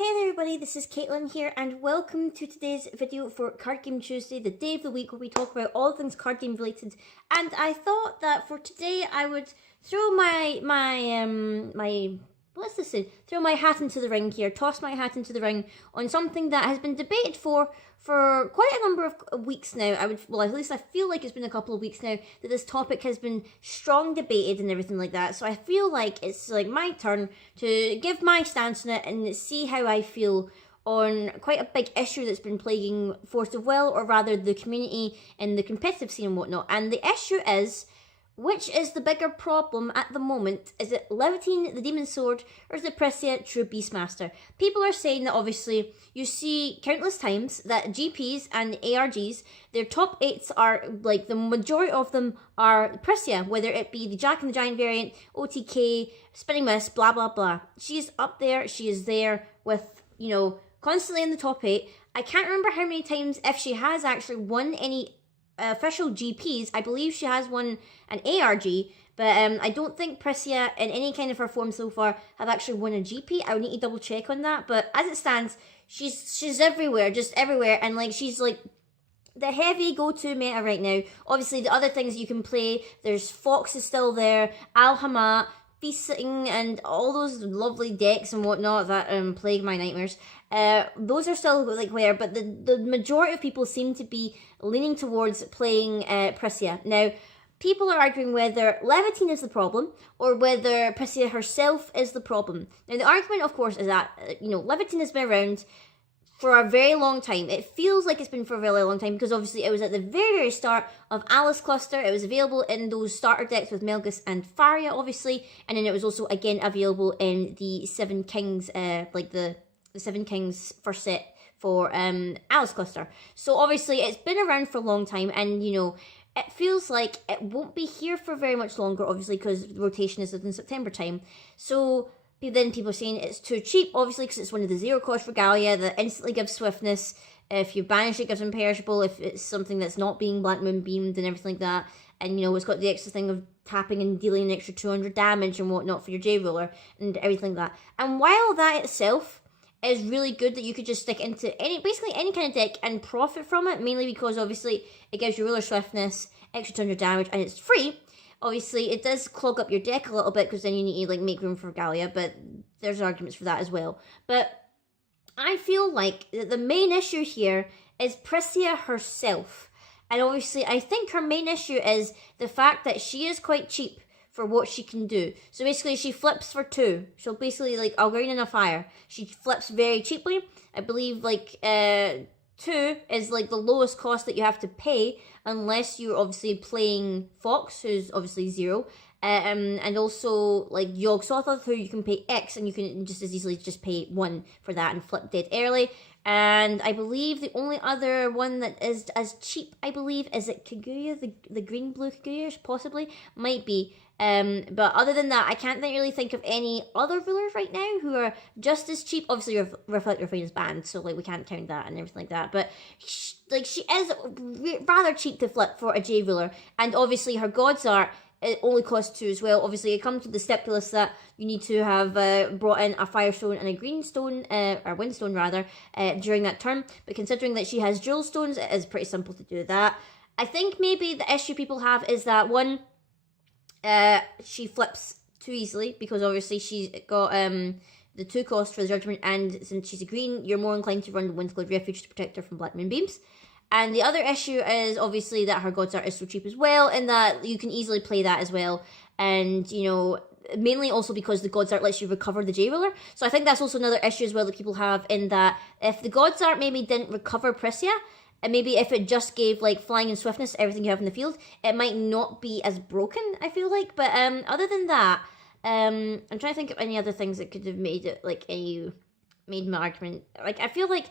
Hey there everybody, this is Caitlin here and welcome to today's video for Card Game Tuesday, the day of the week where we talk about all things card game related. And I thought that for today I would throw throw my hat into the ring here, toss my hat into the ring on something that has been debated for quite a number of weeks now. At least I feel like it's been a couple of weeks now that this topic has been strong debated and everything like that. So I feel like it's like my turn to give my stance on it and see how I feel on quite a big issue that's been plaguing Force of Will, or rather the community and the competitive scene and whatnot. And the issue is, which is the bigger problem at the moment? Is it Laevateinn, the Demon Sword, or is it Pricia, True Beastmaster? People are saying that obviously you see countless times that GPs and ARGs, their top 8s are, like, the majority of them are Pricia, whether it be the Jack and the Giant variant, OTK, Spinning Mist, blah blah blah. She's up there, she is there with, you know, constantly in the top 8. I can't remember how many times, if she has actually won any official GPs. I believe she has won an ARG, but I don't think Pricia in any kind of her form so far have actually won a GP. I would need to double check on that, but as it stands, she's everywhere, just everywhere, and like she's like the heavy go-to meta right now. Obviously the other things you can play, there's Fox is still there, Alhamat, Feasting, and all those lovely decks and whatnot that plague my nightmares. Those are still like where, but the majority of people seem to be leaning towards playing Pricia. Now, people are arguing whether Laevateinn is the problem or whether Pricia herself is the problem. Now, the argument, of course, is that Laevateinn has been around for a very long time. It feels like it's been for a very long time because obviously it was at the very, very start of Alice Cluster. It was available in those starter decks with Melgus and Faria, obviously, and then it was also again available in the Seven Kings, like the Seven Kings first set for Alice Cluster. So obviously it's been around for a long time, and it feels like it won't be here for very much longer, obviously, because the rotation is in September time. So then people are saying it's too cheap, obviously, because it's one of the zero cost regalia that instantly gives swiftness. If you banish it, it gives imperishable. If it's something that's not being Black Moon beamed and everything like that. And, it's got the extra thing of tapping and dealing an extra 200 damage and whatnot for your J-Ruler and everything like that. And while that itself is really good that you could just stick into basically any kind of deck and profit from it, mainly because obviously it gives your ruler swiftness, extra 200 damage, and it's free. Obviously, it does clog up your deck a little bit because then you need to make room for Regalia, but there's arguments for that as well. But I feel like the main issue here is Pricia herself. And obviously, I think her main issue is the fact that she is quite cheap for what she can do. So basically, she flips for 2. She'll basically, I'll green in a fire. She flips very cheaply. I believe, 2 is the lowest cost that you have to pay, unless you're obviously playing Fox, who's obviously 0, and also Yogg Sothoth, who you can pay X, and you can just as easily just pay 1 for that and flip dead early. And I believe the only other one that is as cheap, I believe, is it Kaguya, the green-blue Kaguya, possibly, might be. But other than that, I can't really think of any other rulers right now who are just as cheap. Obviously, Reflector Flame is banned, so we can't count that and everything like that. But she is rather cheap to flip for a J ruler, and obviously her God's Art, it only costs 2 as well. Obviously, it comes with the stipulates that you need to have brought in a Firestone and a Greenstone, or Windstone rather, during that turn. But considering that she has Jewel Stones, it is pretty simple to do that. I think maybe the issue people have is that, one, she flips too easily, because obviously she's got the 2 cost for the Judgment, and since she's a green, you're more inclined to run the Windglade Refuge to protect her from Black Moon Beams. And the other issue is obviously that her God's Art is so cheap as well, and that you can easily play that as well. And, mainly also because the God's Art lets you recover the J-Ruler. So I think that's also another issue as well that people have, in that if the God's Art maybe didn't recover Pricia, and maybe if it just gave flying and swiftness, everything you have in the field, it might not be as broken, I feel like. But other than that, I'm trying to think of any other things that could have made it made my argument. I feel like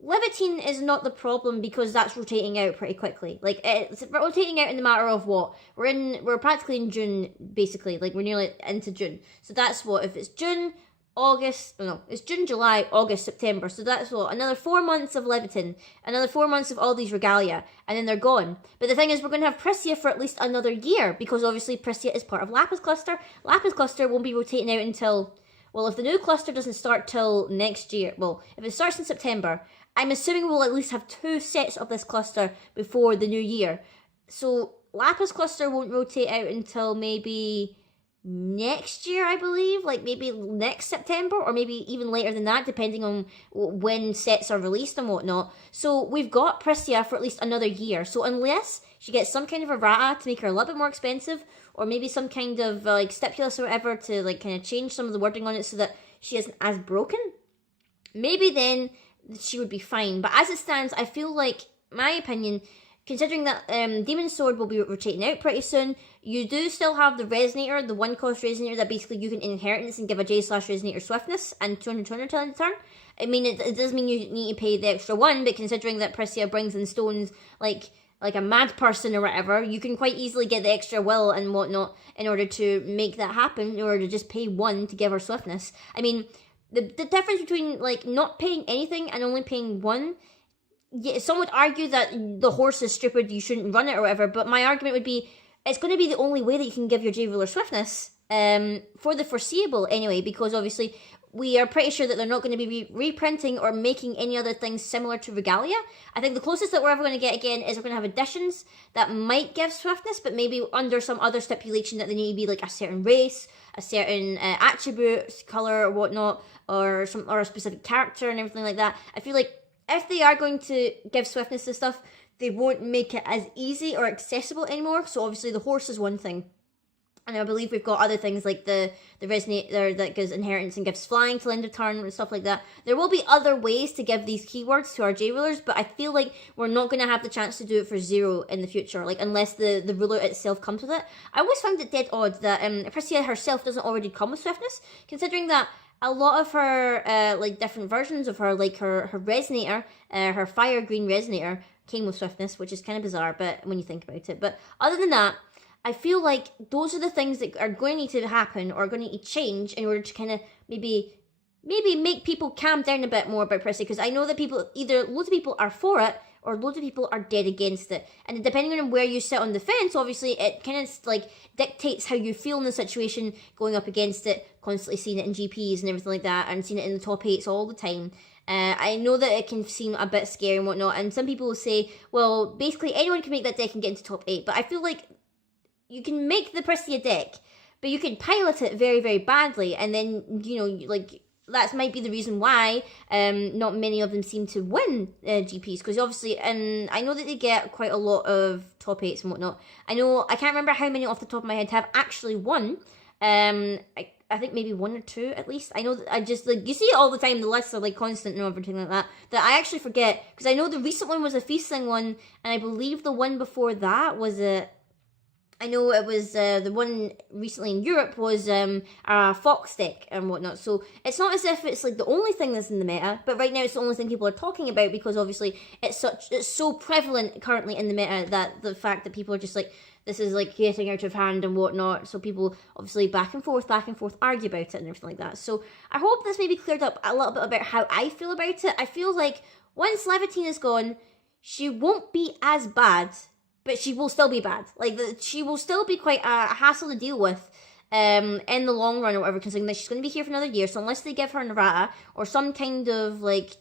Laevateinn is not the problem because that's rotating out pretty quickly. It's rotating out in the matter of what? We're practically in June, basically. We're nearly into June. So that's what, if it's June, August, no, it's June, July, August, September. So that's what, another 4 months of Laevateinn, another 4 months of all these regalia, and then they're gone. But the thing is, we're going to have Pricia for at least another year, because obviously Pricia is part of Lapis Cluster. Lapis Cluster won't be rotating out until, well, if the new cluster doesn't start till next year, well, if it starts in September, I'm assuming we'll at least have 2 sets of this cluster before the new year. So Lapis cluster won't rotate out until maybe next year, I believe, like maybe next September, or maybe even later than that, depending on when sets are released and whatnot. So we've got Pricia for at least another year. So unless she gets some kind of errata to make her a little bit more expensive, or maybe some kind of like stipulus or whatever to like kind of change some of the wording on it so that she isn't as broken, maybe then she would be fine. But as it stands, I feel like, my opinion, considering that Demon Sword will be rotating out pretty soon, you do still have the Resonator, the 1-cost Resonator that basically you can inheritance and give a J/Resonator swiftness and 200 till end of turn. I mean, it does mean you need to pay the extra 1, but considering that Pricia brings in stones like a mad person or whatever, you can quite easily get the extra will and whatnot in order to make that happen, in order to just pay 1 to give her swiftness. I mean, the difference between like not paying anything and only paying 1, yeah, some would argue that the horse is stupid, you shouldn't run it or whatever, but my argument would be, it's going to be the only way that you can give your J-Ruler swiftness, for the foreseeable anyway, because obviously we are pretty sure that they're not going to be reprinting or making any other things similar to Regalia. I think the closest that we're ever going to get again is we're going to have additions that might give swiftness, but maybe under some other stipulation that they need to be like a certain race, a certain attribute, colour or whatnot, or a specific character and everything like that. I feel like if they are going to give swiftness to stuff, they won't make it as easy or accessible anymore. So obviously the horse is one thing. And I believe we've got other things like the Resonator that gives inheritance and gives flying till end of turn and stuff like that. There will be other ways to give these keywords to our J-Rulers, but I feel like we're not going to have the chance to do it for 0 in the future, like unless the ruler itself comes with it. I always found it dead odd that Pricia herself doesn't already come with swiftness, considering that a lot of her, like, different versions of her, like her Resonator, her fire green Resonator, came with swiftness, which is kind of bizarre, but when you think about it. But other than that, I feel like those are the things that are going to need to happen or are going to need to change in order to kind of maybe make people calm down a bit more about Pricia, because I know that either loads of people are for it or loads of people are dead against it. And depending on where you sit on the fence, obviously, it kind of like dictates how you feel in the situation going up against it, constantly seeing it in GPs and everything like that, and seeing it in the top 8s all the time. I know that it can seem a bit scary and whatnot, and some people will say, well, basically anyone can make that deck and get into top 8, but I feel like you can make the Pricia deck, but you can pilot it very, very badly, and then, you know, like, that might be the reason why not many of them seem to win GPs, because obviously, and I know that they get quite a lot of top 8s and whatnot. I can't remember how many off the top of my head have actually won. I think maybe 1 or 2 at least. I know that I just, like, you see it all the time, the lists are like constant and everything like that I actually forget, because I know the recent one was a feasting one, and I believe the one before that was I know it was the one recently in Europe was a Fox deck and whatnot. So it's not as if it's like the only thing that's in the meta, but right now it's the only thing people are talking about, because obviously it's so prevalent currently in the meta that the fact that people are just like, this is like getting out of hand and whatnot. So people obviously back and forth argue about it and everything like that. So I hope this maybe cleared up a little bit about how I feel about it. I feel like once Laevateinn is gone, she won't be as bad, but she will still be bad. Like, she will still be quite a hassle to deal with in the long run or whatever, considering that she's going to be here for another year. So unless they give her an errata or some kind of, like,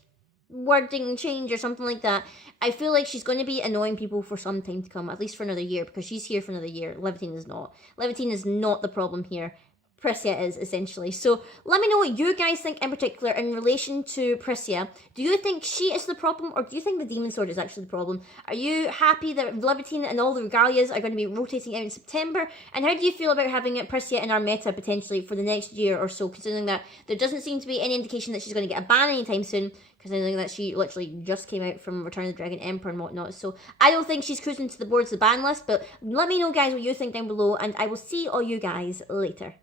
wording change or something like that, I feel like she's going to be annoying people for some time to come, at least for another year, because she's here for another year. Laevateinn is not. Laevateinn is not the problem here. Pricia is, essentially. So let me know what you guys think in particular in relation to Pricia. Do you think she is the problem, or do you think the Demon Sword is actually the problem? Are you happy that Laevateinn and all the Regalias are going to be rotating out in September? And how do you feel about having Pricia in our meta potentially for the next year or so, considering that there doesn't seem to be any indication that she's going to get a ban anytime soon, considering that she literally just came out from Return of the Dragon Emperor and whatnot. So I don't think she's cruising to the boards of the ban list, but let me know, guys, what you think down below, and I will see all you guys later.